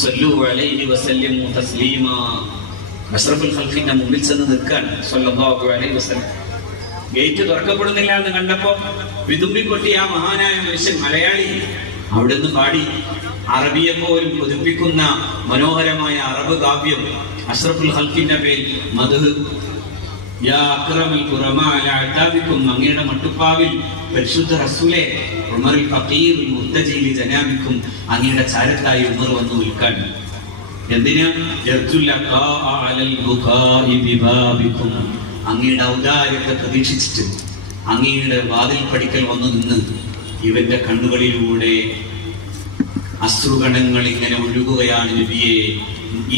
സ്വല്ലു അലൈഹി വസല്ലിമു തസ്ലീമാ. അഷ്റഫുൽ ഖൽഖിന്റെ മുമ്പിൽ ചെന്ന് നിൽക്കാൻ സ്വല്ലല്ലാഹു അലൈഹി വസല്ലം. ഗേറ്റ് തുറക്കപ്പെടുന്നില്ല എന്ന് കണ്ടപ്പോ വിതുമ്പിക്കൊട്ടിയ ആ മഹാനായ മനുഷ്യൻ മലയാളി അവിടുന്ന് പാടി അറബിയെ പോലും കൊതിപ്പിക്കുന്ന മനോഹരമായ അറബ് കാവ്യം അഷ്റഫുൽ ഖൽഖിന്റെ പേരിൽ മദ്ഹ്. യാ അക്രമൽ ഖുറമാ അലാ അതാബിക്കും, അങ്ങയുടെ മട്ടുപ്പാവിൽ പരിശുദ്ധ റസൂലേ ഉമറുൽ ഫഖീർ മുർതജിൽ ജനാബിക്കും, അങ്ങയുടെ ചാരത്തായി ഉമർ വന്നു നിൽക്കാൻ. എന്തിനാ? അങ്ങയുടെ ഔദാര്യത്തെ പ്രതീക്ഷിച്ചിട്ട് അങ്ങയുടെ വാതിൽ പടിക്കൽ വന്നു നിന്ന് ഇവന്റെ കണ്ണുകളിലൂടെ അശ്രുഗണങ്ങൾ ഇങ്ങനെ ഒഴുകുകയാണ് നബിയെ.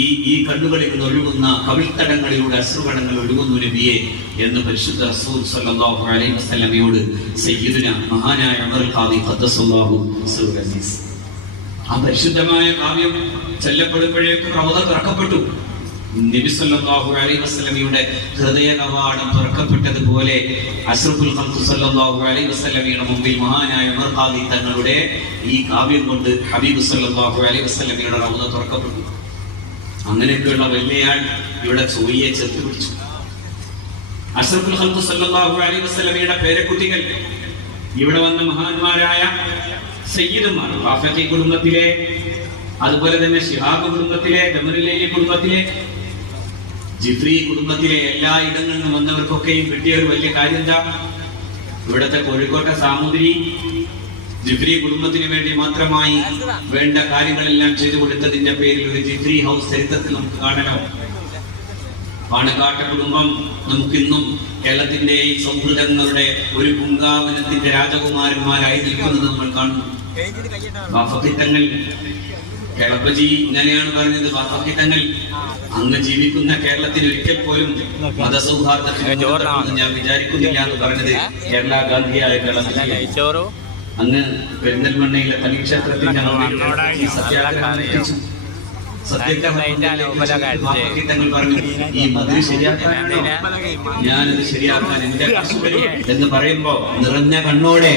ഈ കണ്ണുകളിൽ നിന്ന് ഒഴുകുന്ന കവിൾത്തടങ്ങളിലൂടെ അശ്രുഗണങ്ങൾ ഒഴുകുന്നു നബിയെ എന്ന് പരിശുദ്ധ റസൂൽ സ്വല്ലല്ലാഹു അലൈഹി വസല്ലമയോട് സയ്യിദുന മഹാനായ ഉമർ ഖാദി ഖദ്ദസല്ലാഹു സിർറഹു അസീസ് ആ പരിശുദ്ധമായ കാവ്യം ചൊല്ലപ്പെടുമ്പോഴേക്കും റൗദ തുറക്കപ്പെട്ടു. നബി സല്ലല്ലാഹു അലൈഹി വസല്ലമയുടെ ഹൃദയ കവാടം തുറക്കപ്പെട്ടതുപോലെ അഷ്റഫുൽ ഖൽഖ് സല്ലല്ലാഹു അലൈഹി വസല്ലമയുടെ മുമ്പിൽ മഹാനായ ഉമർ ഖാദി തങ്ങളുടെ ഈ കാവ്യം കൊണ്ട് ഹബീബ് സല്ലല്ലാഹു അലൈഹി വസല്ലമയുടെ റൗദ തുറക്കപ്പെട്ടു. അങ്ങനെയൊക്കെയുള്ള വലിയയാൾ ഇവിടെ ചോയിയെ ചേർത്ത് പിടിച്ചു. അഷ്റഫുൽ ഖൽഖ് സല്ലല്ലാഹു അലൈഹി വസല്ലമയുടെ പേരക്കുട്ടികൾ ഇവിടെ വന്ന മഹാന്മാരായ സയ്യിദുമാർ, റാഫിഖി കുടുംബത്തിലെ, അതുപോലെ തന്നെ ശിഹാബ് കുടുംബത്തിലെ, ദമറുല്ലൈലി കുടുംബത്തിലെ, ജിഫ്രി കുടുംബത്തിലെ എല്ലാ ഇടങ്ങളിൽ നിന്ന് വന്നവർക്കൊക്കെയും കിട്ടിയ ഒരു വലിയ കാര്യം എന്താ? ഇവിടുത്തെ കോഴിക്കോട്ടെ സാമൂതിരി ജിഫ്രി കുടുംബത്തിന് വേണ്ടി മാത്രമായി വേണ്ട കാര്യങ്ങളെല്ലാം ചെയ്തു കൊടുത്തതിന്റെ പേരിൽ ഒരു ജിഫ്രി ഹൗസ് ചരിത്രത്തിൽ നമുക്ക് കാണണം. പാണക്കാട്ടെ കുടുംബം നമുക്കിന്നും കേരളത്തിന്റെ ഈ സൗഹൃദങ്ങളുടെ ഒരു പൂങ്കാവനത്തിന്റെ രാജകുമാരന്മാരായി നിൽക്കുന്നത് നമ്മൾ കാണുന്നു. ബാഫക്കിത്തങ്ങൾ കേളപ്പജി ഇങ്ങനെയാണ് പറഞ്ഞത്, ബാഫക്കിത്തങ്ങൾ അങ്ങ് ജീവിക്കുന്ന കേരളത്തിൽ ഒരിക്കൽ പോലും മതസൗഹാർദ്ദം ഞാൻ വിചാരിക്കുന്നില്ല എന്ന് പറഞ്ഞത് കേരള ഗാന്ധിയായ കേരളത്തിൽ അങ്ങ് പെരിന്തൽമണ്ണയിലെ തളിക്ഷേത്രത്തിന്റെ സത്യങ്ങൾ പറഞ്ഞു ഈ മതിൽ ശരിയാക്കാനാണോ ഞാനത് ശരിയാക്കാൻ എന്റെ എന്ന് പറയുമ്പോ നിറഞ്ഞ കണ്ണോടെ